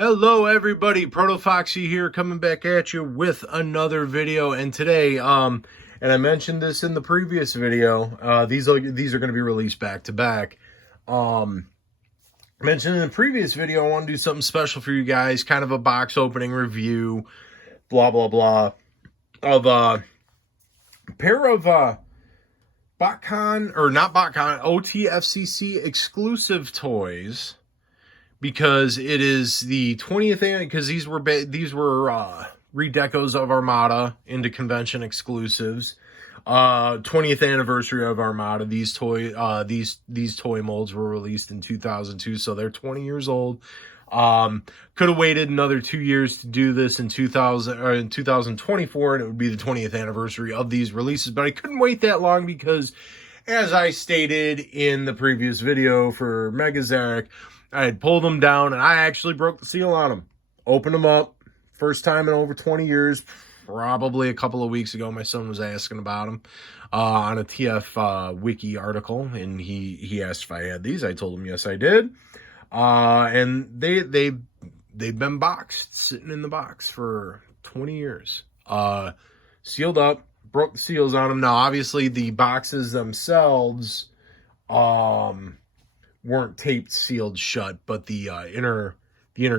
Hello everybody, ProtoFoxy here, coming back at you with another video. And today, and I mentioned this in the previous video, these are going to be released back to back. Mentioned in the previous video, I want to do something special for you guys, kind of a box opening review, blah blah blah, of a pair of OTFCC exclusive toys. Because it is the 20th anniversary, because these were redecos of Armada into convention exclusives. 20th anniversary of Armada. These toy molds were released in 2002, so they're 20 years old. Could have waited another 2 years to do this in 2024, and it would be the 20th anniversary of these releases. But I couldn't wait that long because, as I stated in the previous video for Megazarek, I had pulled them down, and I actually broke the seal on them. Opened them up. First time in over 20 years. Probably a couple of weeks ago, my son was asking about them on a TF Wiki article, and he asked if I had these. I told him yes, I did. And they've been boxed, sitting in the box for 20 years. Sealed up, broke the seals on them. Now, obviously, the boxes themselves weren't taped sealed shut, but the inner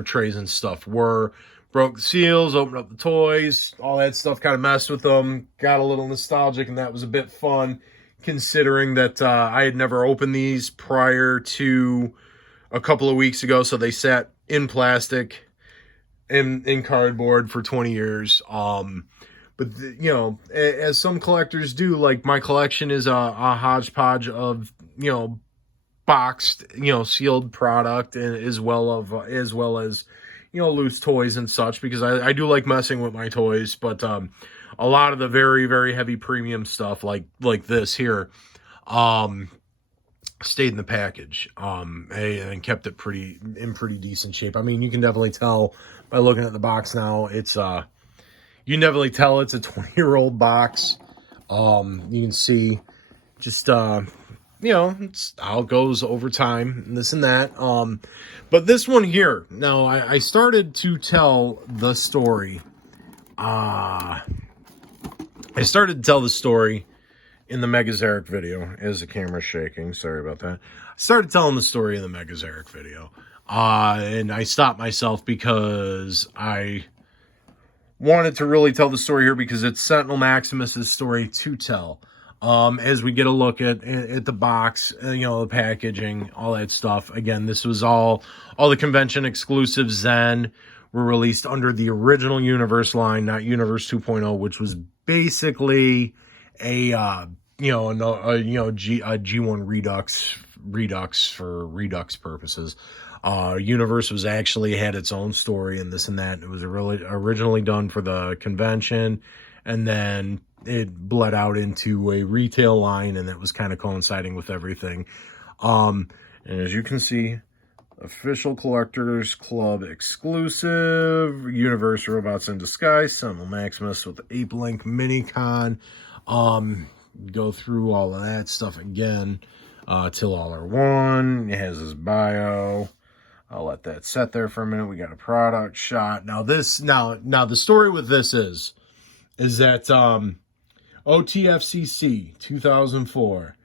trays and stuff were. Broke the seals, opened up the toys, all that stuff, kind of messed with them, got a little nostalgic, and that was a bit fun, considering that I had never opened these prior to a couple of weeks ago, so they sat in plastic, in cardboard for 20 years. But, you know, as some collectors do, like my collection is a hodgepodge of, you know, boxed, you know, sealed product, and as well as you know, loose toys and such, because I do like messing with my toys. But a lot of the very, very heavy premium stuff like this here stayed in the package and kept it in pretty decent shape. I mean, you can definitely tell by looking at the box now. It's you can definitely tell it's a 20-year-old box. You can see just you know, it's how it goes over time, and this and that. But this one here, now I started to tell the story. I started to tell the story in the Megazarek video, as the camera's shaking. Sorry about that. I started telling the story in the Megazarek video. And I stopped myself because I wanted to really tell the story here, because it's Sentinel Maximus's story to tell. As we get a look at the box, you know, the packaging, all that stuff. Again, this was all the convention exclusives then were released under the original Universe line, not Universe 2.0, which was basically a G1 Redux for Redux purposes. Universe was actually had its own story and this and that. It was originally done for the convention, and then it bled out into a retail line, and that was kind of coinciding with everything. And as you can see, official Collectors Club exclusive, Universe Robots in Disguise, Sentinel Maximus with the Ape Link Minicon. Go through all of that stuff again, till all are one. It has his bio. I'll let that set there for a minute. We got a product shot. Now the story with this is that OTFCC 2004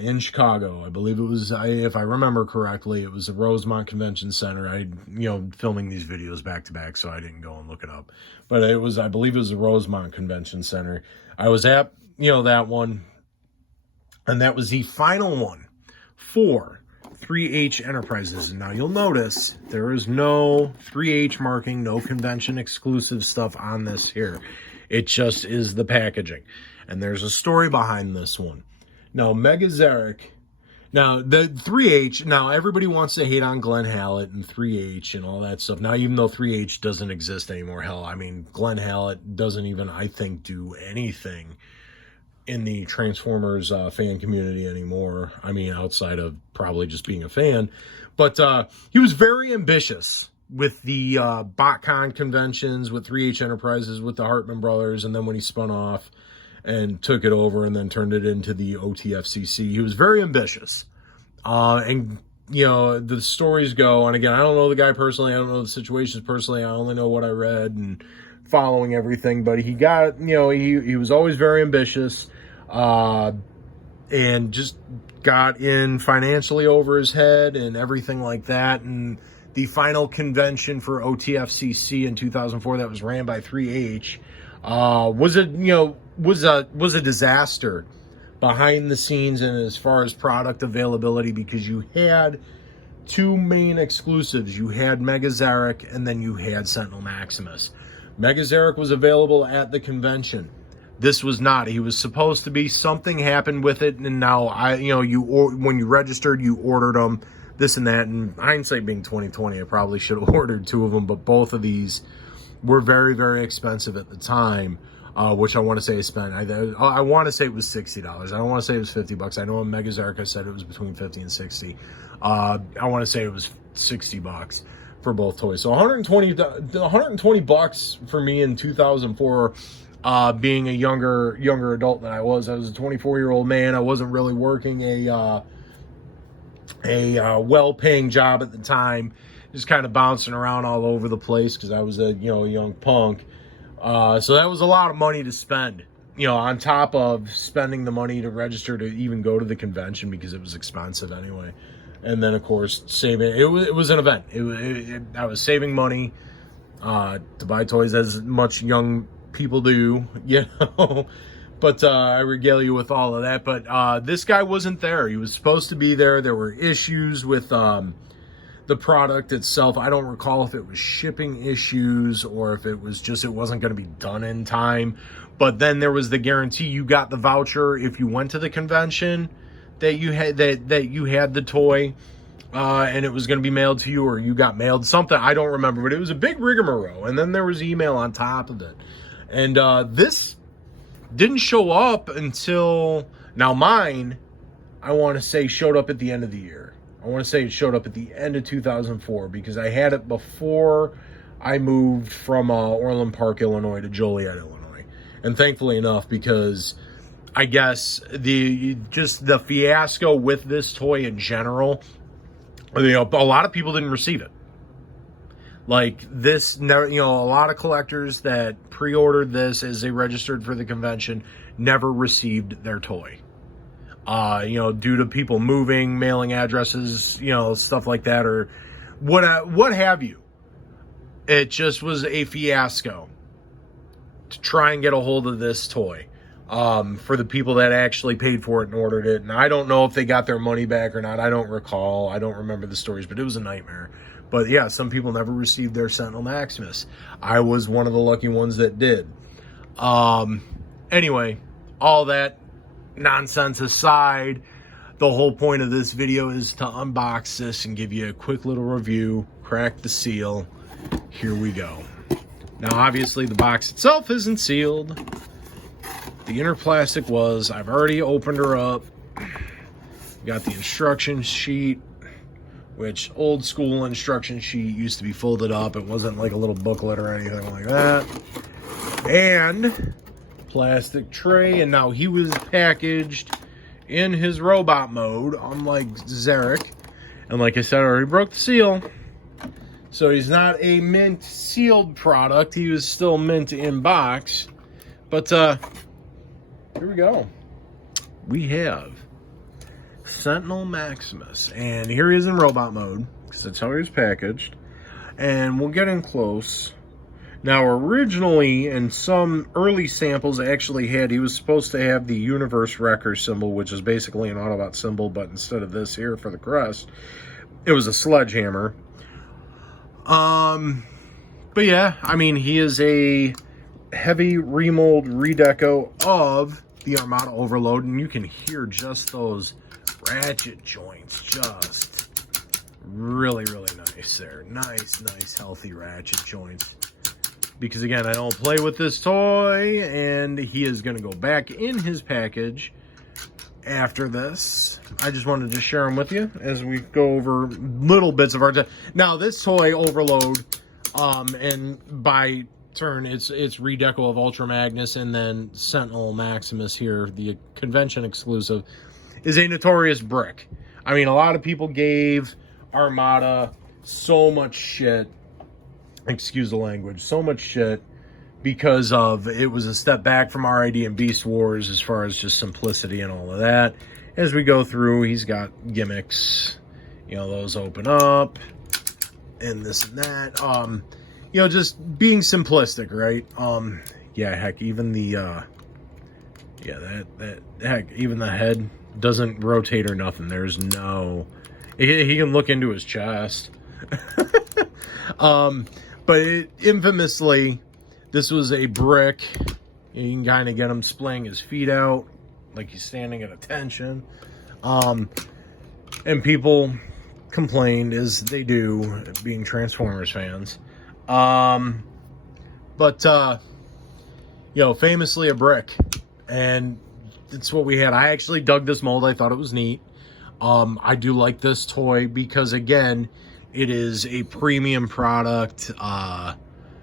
in Chicago. I believe it was, if I remember correctly, it was the Rosemont Convention Center. Filming these videos back to back, so I didn't go and look it up. But I believe it was the Rosemont Convention Center. I was at, that one, and that was the final one for 3H Enterprises. And now you'll notice there is no 3H marking, no convention exclusive stuff on this here. It just is the packaging. And there's a story behind this one. Now, Megazarek, now the 3H, now everybody wants to hate on Glenn Hallett and 3H and all that stuff. Now, even though 3H doesn't exist anymore, hell, I mean, Glenn Hallett doesn't even, I think, do anything in the Transformers fan community anymore. I mean, outside of probably just being a fan. But he was very ambitious with the BotCon conventions, with 3H Enterprises, with the Hartman brothers, and then when he spun off and took it over and then turned it into the OTFCC, he was very ambitious. And you know, the stories go, and again, I don't know the guy personally, I don't know the situations personally, I only know what I read and following everything, but he got, you know, he was always very ambitious, and just got in financially over his head and everything like that. And the final convention for OTFCC in 2004 that was ran by 3H was a disaster behind the scenes and as far as product availability, because you had two main exclusives. You had Mega Zarek and then you had Sentinel Maximus. Mega Zarek was available at the convention. This was not. He was supposed to be. Something happened with it, and now when you registered, you ordered them, this and that. And hindsight being 2020, I probably should have ordered two of them, but both of these were very, very expensive at the time, which I want to say I spent. I want to say it was $60. I don't want to say it was $50. I know on Mega Zarek I said it was between 50 and 60. I want to say it was $60 for both toys. So 120 bucks for me in 2004. Being a younger adult than I was a 24-year-old man. I wasn't really working a well-paying job at the time, just kind of bouncing around all over the place because I was a young punk. So that was a lot of money to spend, on top of spending the money to register to even go to the convention because it was expensive anyway. And then of course saving it was an event. I was saving money to buy toys, as much young people do, but I regale you with all of that. But this guy wasn't there. He was supposed to be there. There were issues with the product itself. I don't recall if it was shipping issues or if it was just it wasn't going to be done in time. But then there was the guarantee you got the voucher if you went to the convention that you had that you had the toy, and it was going to be mailed to you, or you got mailed something. I don't remember, but it was a big rigmarole. And then there was email on top of it. And this didn't show up until, now mine, I want to say showed up at the end of the year. I want to say it showed up at the end of 2004 because I had it before I moved from Orland Park, Illinois to Joliet, Illinois. And thankfully enough, because I guess the fiasco with this toy in general, a lot of people didn't receive it. Like this, a lot of collectors that pre-ordered this as they registered for the convention never received their toy. Due to people moving, mailing addresses, stuff like that, or what have you. It just was a fiasco to try and get a hold of this toy for the people that actually paid for it and ordered it. And I don't know if they got their money back or not. I don't recall. I don't remember the stories, but it was a nightmare. But yeah, some people never received their Sentinel Maximus. I was one of the lucky ones that did. Anyway, all that nonsense aside, the whole point of this video is to unbox this and give you a quick little review, crack the seal. Here we go. Now, obviously, the box itself isn't sealed. The inner plastic was. I've already opened her up. Got the instruction sheet, which old school instruction sheet used to be folded up. It wasn't like a little booklet or anything like that. And plastic tray. And now he was packaged in his robot mode, unlike Zarek. And like I said, I already broke the seal. So he's not a mint sealed product. He was still mint in box. But here we go. We have Sentinel Maximus, and here he is in robot mode because that's how he was packaged. And we'll get in close. Now, originally, in some early samples, actually he was supposed to have the Universe Wrecker symbol, which is basically an Autobot symbol, but instead of this here for the crest, it was a sledgehammer. But yeah, I mean, he is a heavy remold redeco of the Armada Overload, and you can hear just those ratchet joints, just really, really nice there. Nice, healthy ratchet joints. Because again, I don't play with this toy, and he is going to go back in his package after this. I just wanted to share them with you as we go over little bits of our time. Now, this toy, Overload, and by turn, it's redeco of Ultra Magnus, and then Sentinel Maximus here, the convention exclusive, is a notorious brick. I mean, a lot of people gave Armada so much shit, excuse the language, so much shit, because of it was a step back from RID and Beast Wars as far as just simplicity and all of that. As we go through, he's got gimmicks, you know, those open up and this and that. You know, just being simplistic, right? Yeah, heck, even the even the head doesn't rotate or nothing. There's no, he can look into his chest. But infamously, this was a brick. You can kind of get him splaying his feet out like he's standing at attention. And people complained, as they do, being Transformers fans. But you know, famously a brick. And it's what we had. I actually dug this mold. I thought it was neat. I do like this toy because, again, it is a premium product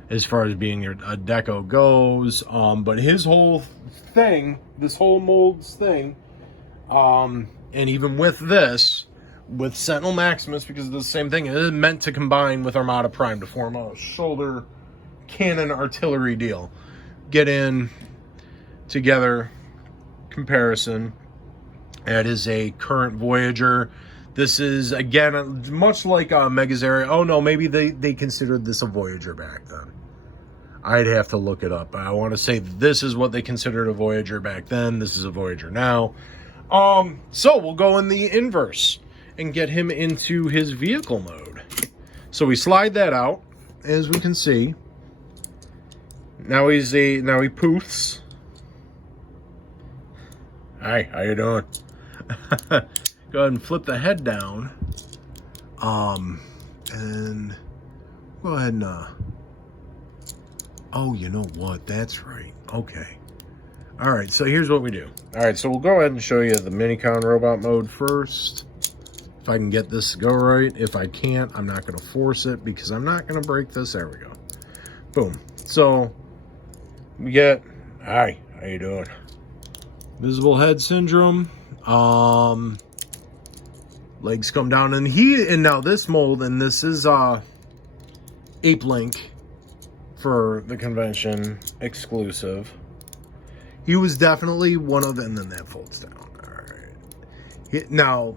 as far as being a deco goes. But his whole thing, this whole mold's thing, and even with this, with Sentinel Maximus, because it's the same thing, it is meant to combine with Armada Prime to form a shoulder cannon artillery deal. Get in together comparison. It is a current Voyager. This is, again, much like Megazera. Oh, no, maybe they considered this a Voyager back then. I'd have to look it up. I want to say this is what they considered a Voyager back then. This is a Voyager now. So we'll go in the inverse and get him into his vehicle mode. So we slide that out, as we can see. Now he poofs. Hi, how you doing? Go ahead and flip the head down. And go ahead and oh, you know what? That's right. Okay. All right, so here's what we do. All right, so we'll go ahead and show you the Minicon robot mode first. If I can get this to go right. If I can't, I'm not going to force it because I'm not going to break this. There we go. Boom. So we get, hi, how you doing? Visible head syndrome. Legs come down, and now this mold, and this is Ape Link for the convention exclusive. He was definitely one of, and then that folds down. All right. Now,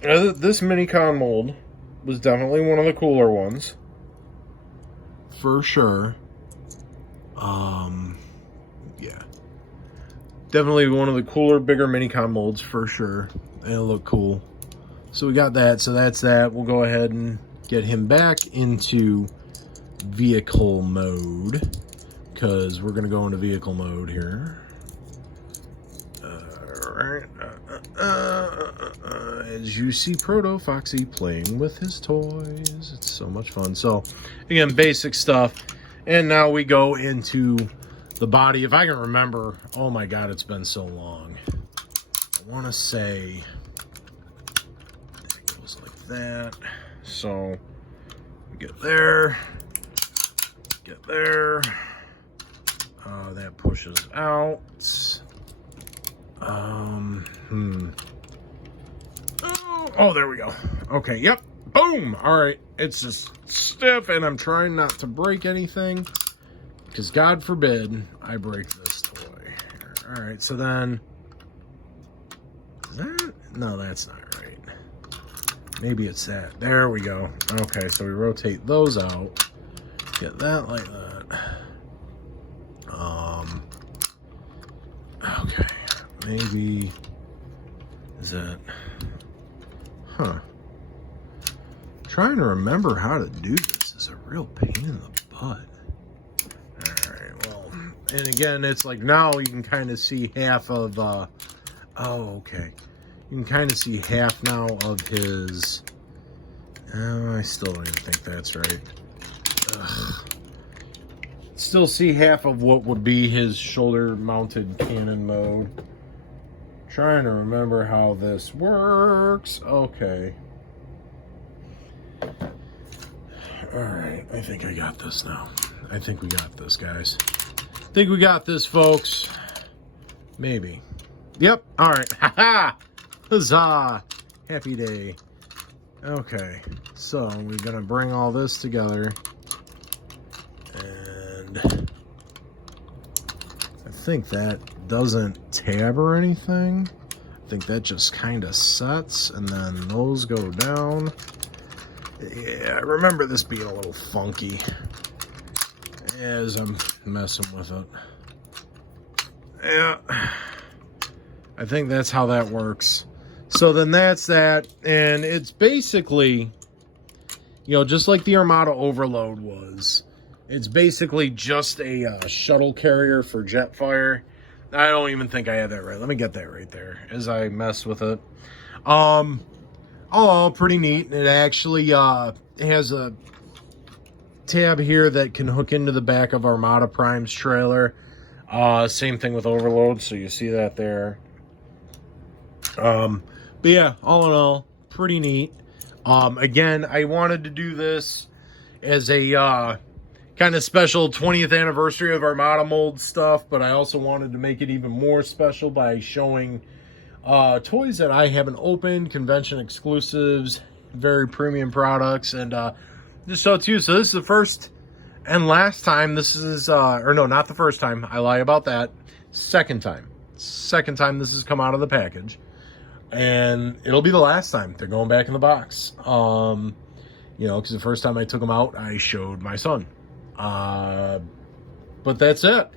this Minicon mold was definitely one of the cooler ones, for sure. Yeah, definitely one of the cooler, bigger Minicon molds for sure, and it looked cool. So we got that. So that's that. We'll go ahead and get him back into vehicle mode, because we're going to go into vehicle mode here. Alright. As you see ProtoFoxy playing with his toys. It's so much fun. So, again, basic stuff. And now we go into the body. If I can remember, oh my god, it's been so long. I want to say it goes like that. So, get there. Get there. That pushes out. Oh, there we go. Okay, yep. Boom. All right. It's just stiff, and I'm trying not to break anything, because God forbid I break this toy. All right, so then, is that? No, that's not right. Maybe it's that. There we go. Okay, so we rotate those out. Get that like that. Okay, maybe, is that, trying to remember how to do this is a real pain in the butt. Alright, well, and again, it's like now you can kind of see half of, oh, okay. You can kind of see half now of his, I still don't even think that's right. Ugh. Still see half of what would be his shoulder-mounted cannon mode. Trying to remember how this works. Okay. Alright, I think I got this now. I think we got this, guys. I think we got this, folks. Maybe. Yep, alright. Haha! Huzzah! Happy day. Okay, so we're gonna bring all this together, and I think that doesn't tab or anything. I think that just kind of sets, and then those go down. Yeah, I remember this being a little funky as I'm messing with it. Yeah, I think that's how that works. So then that's that, and it's basically, you know, just like the Armada Overload was. It's basically just a shuttle carrier for Jetfire. I don't even think I had that right. Let me get that right there as I mess with it. Oh, pretty neat. It actually has a tab here that can hook into the back of Armada Prime's trailer. Same thing with Overload, so you see that there. But yeah, all in all, pretty neat. Again, I wanted to do this as a kind of special 20th anniversary of Armada mold stuff, but I also wanted to make it even more special by showing toys that I haven't opened, convention exclusives, very premium products, and just so it's you. So this is the first and last time this is, or no, not the first time. I lie about that. Second time this has come out of the package. And it'll be the last time they're going back in the box. You know, because the first time I took them out, I showed my son. But that's it.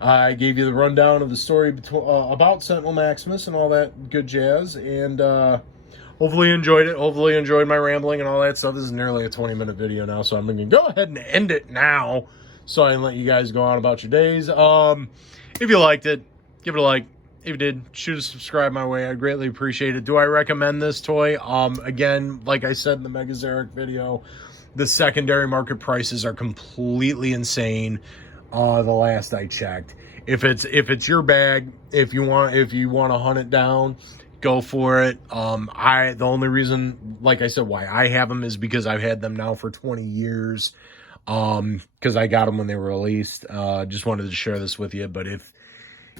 I gave you the rundown of the story about Sentinel Maximus and all that good jazz. And hopefully you enjoyed it. Hopefully you enjoyed my rambling and all that stuff. This is nearly a 20-minute video now, so I'm going to go ahead and end it now so I can let you guys go on about your days. If you liked it, give it a like. If you did, shoot a subscribe my way. I'd greatly appreciate it. Do I recommend this toy? Again, like I said in the Megazeric video, the secondary market prices are completely insane. The last I checked, if it's your bag, if you want to hunt it down, go for it. The only reason, like I said, why I have them is because I've had them now for 20 years. Because I got them when they were released. Just wanted to share this with you. But if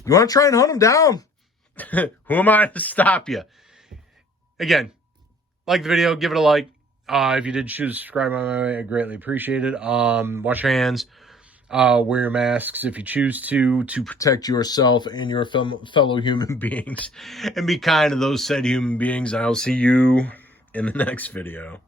you want to try and hunt them down, who am I to stop you? Again, like the video, give it a like. If you did, choose to subscribe my way, I greatly appreciate it. Wash your hands, wear your masks if you choose to protect yourself and your fellow human beings, and be kind to those said human beings. I'll see you in the next video.